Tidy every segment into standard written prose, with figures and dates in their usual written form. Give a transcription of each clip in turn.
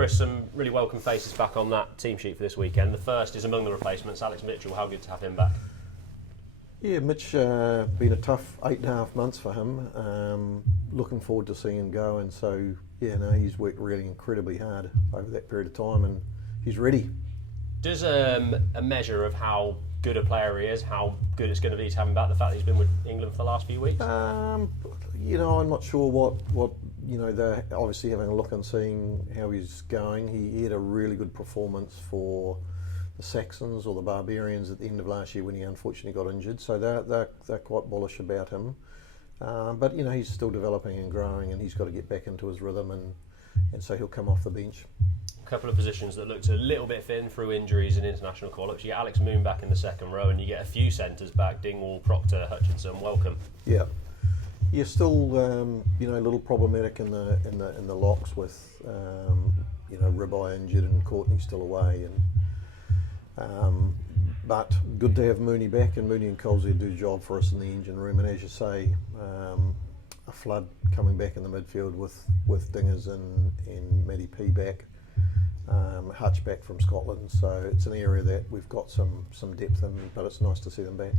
Chris, some really welcome faces back on that team sheet for this weekend. The first is among the replacements, Alex Mitchell. How good to have him back? Yeah, Mitch, been a tough 8.5 months for him. Looking forward to seeing him go, and so he's worked really incredibly hard over that period of time, and he's ready. Does a measure of how good a player he is, how good it's going to be to have him back, the fact that he's been with England for the last few weeks? I'm not sure what they're obviously having a look and seeing how he's going. He had a really good performance for the Saxons or the Barbarians at the end of last year when he unfortunately got injured, so they're quite bullish about him. But he's still developing and growing, and he's got to get back into his rhythm, and so he'll come off the bench. A couple of positions that looked a little bit thin through injuries and international call-ups. You get Alex Moon back in the second row, and you get a few centres back: Dingwall, Proctor, Hutchinson. Welcome. Yeah, you're still a little problematic in the locks with Ribeye injured and Courtney still away, but good to have Mooney back, and Mooney and Colsey do a job for us in the engine room. And as you say, a flood coming back in the midfield with Dingers and Matty P back. Hutch back from Scotland, so it's an area that we've got some depth in, but it's nice to see them back.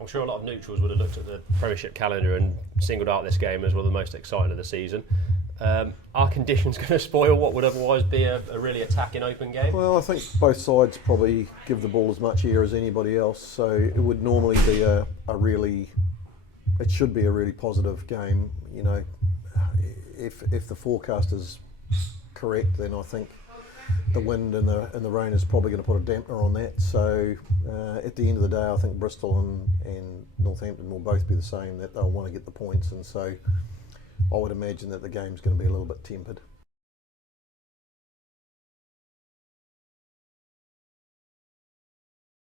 I'm sure a lot of neutrals would have looked at the Premiership calendar and singled out this game as one of the most exciting of the season. Are conditions going to spoil what would otherwise be a really attacking open game? Well, I think both sides probably give the ball as much air as anybody else, so it would normally be it should be a really positive game. If the forecast is correct, then I think the wind and the rain is probably going to put a dampener on that. So at the end of the day, I think Bristol and Northampton will both be the same, that they'll want to get the points, and so I would imagine that the game's going to be a little bit tempered.